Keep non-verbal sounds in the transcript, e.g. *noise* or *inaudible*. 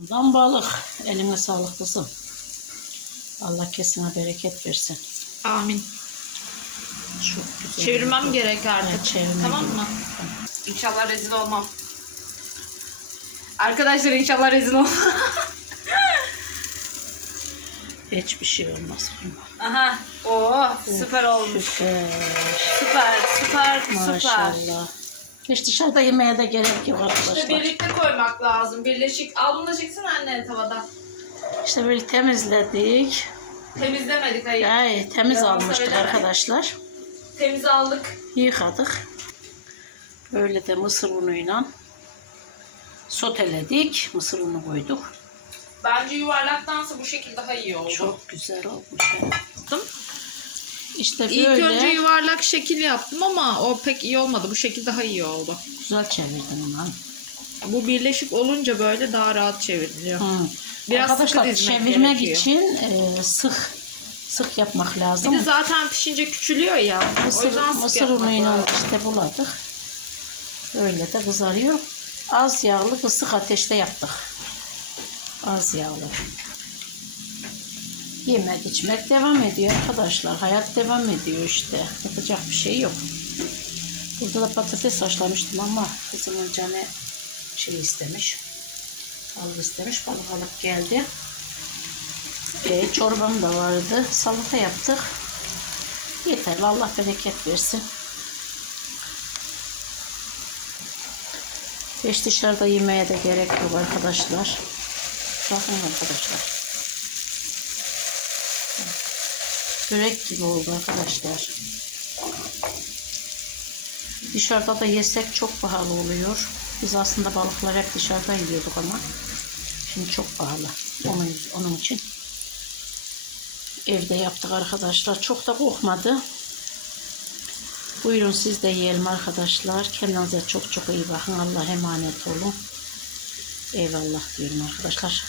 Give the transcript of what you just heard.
Lan balık. Eline sağlık kızım. Allah kesine bereket versin. Amin. Çok güzel. Çevirmem gerek artık. Evet, çevirmem tamam gerek. mı? İnşallah rezil olmam. Arkadaşlar inşallah rezil olmam. *laughs* Hiçbir şey olmaz. Aha. Oo, süper olmuş. Süper. Süper, süper, süper. Maşallah. Hiç dışarıda yemeğe de gerek yok İşte arkadaşlar. birlikte koymak lazım. Birleşik. Al bunu da çeksene anne tavada. İşte böyle temizledik. Temizlemedik hayır. Yani temiz Yalan almıştık arkadaşlar. Temiz aldık. Yıkadık. Böyle de mısır unuyla soteledik. Mısır unu koyduk. Bence yuvarlaktansa bu şekilde daha iyi oldu. Çok güzel olmuş. İşte İlk böyle önce yuvarlak şekil yaptım ama o pek iyi olmadı. Bu şekil daha iyi oldu. güzel çevirdim lan. Bu birleşik olunca böyle daha rahat çevriliyor. Hı. Biraz Arkadaşlar sıkı çevirmek gerekiyor. için e, sık sık yapmak Bir lazım. de zaten pişince küçülüyor ya. Mısır, mısır unuyla işte buladık. Öyle de kızarıyor. Az yağlı kısık ateşte yaptık. Az yağlı. Yemek içmek devam ediyor arkadaşlar. Hayat devam ediyor işte. Yapacak bir şey yok. Burada da patates haşlamıştım ama kızımın canı şey istemiş. Balık istemiş. Balık alıp geldi. E, çorbam da vardı. Salata yaptık. Yeter. Allah bereket versin. Hiç dışarıda yemeye de gerek yok arkadaşlar. Bakın arkadaşlar. Börek gibi oldu arkadaşlar. Dışarıda da yesek çok pahalı oluyor. Biz aslında balıklar hep dışarıda yiyorduk ama şimdi çok pahalı. Onun, onun için evde yaptık arkadaşlar. Çok da kokmadı. Buyurun siz de yiyelim arkadaşlar. Kendinize çok çok iyi bakın. Allah'a emanet olun. Eyvallah diyorum arkadaşlar.